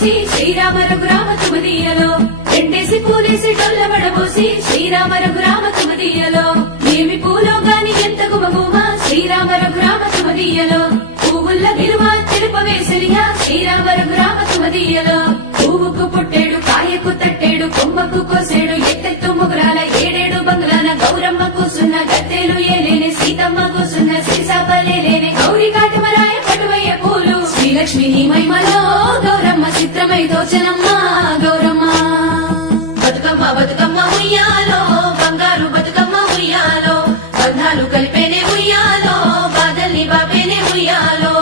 పోసి శ్రీరామ రఘురామ తుమదీయలో ఎండేసి పూలేసి డొల్లబడబోసి శ్రీరామ రఘురామ తుమదీయలో ఏమి పూలో గాని ఎంత గుమగుమ శ్రీరామ రఘురామ తుమదీయలో పువ్వుల్ల విలువ తెలుపవేసలియా శ్రీరామ రఘురామ తుమదీయలో పువ్వుకు పుట్టేడు కాయకు తట్టేడు కొమ్మకు కోసేడు ఎత్తెత్తు ముగురాల ఏడేడు బంగ్లాల గౌరమ్మ కూసున్న గద్దెలు ఏలేని సీతమ్మ కూసున్న సీసాపలేలేని గౌరీ కాటమరాయ పటువయ్య పూలు శ్రీలక్ష్మి నీ మహిమలో గౌరమ్మ చిత్రమై దోచనమ్మ గౌరమ్మ బతుకమ్మ బతుకమ్మ ఉయ్యాలో బంగారు బతుకమ్మ ఉయ్యాలో బంధాలు కలిపేనే ఉయ్యాలో బాధల్ని బాపేనే ఉయ్యాలో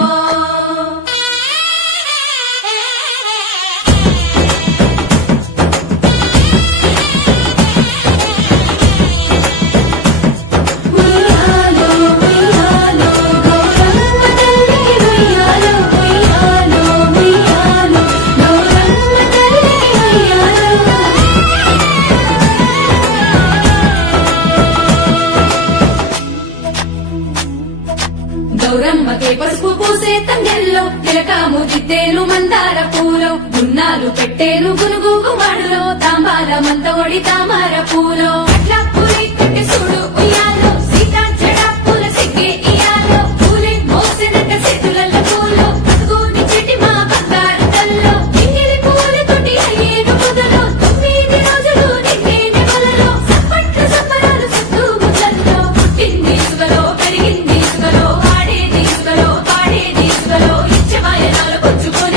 గౌరమ్మకే పసుపు పూసే తంగెల్లో తిలకాము దిద్దేలు మందార పూలో గున్నాలు పెట్టేలు గునుగు గుమాడులో తాంబాల మంతోడి తామర పూలో అట్లా పూలి కొట్టి చూడు ఉయ్యాలో సీతా జడ పూల సిగ్గే ఇయాలో పూలే మోసినట్ట చేతులల్ల పూలో అదుగోని చెట్టి మా బంగారు తల్లో ఇంగిలి పూల తోటి అయ్యేను మొదలో 9 రోజులు నిండేని మొలలో సప్పట్లు సప్పరాలు సత్తు ముద్దల్లో పుట్టింది సుగలో పెరిగింది సుగలో ఆడేది సుగలో పాడేది సుగలో ఇచ్చ వాయనాలు పుచ్చుకొని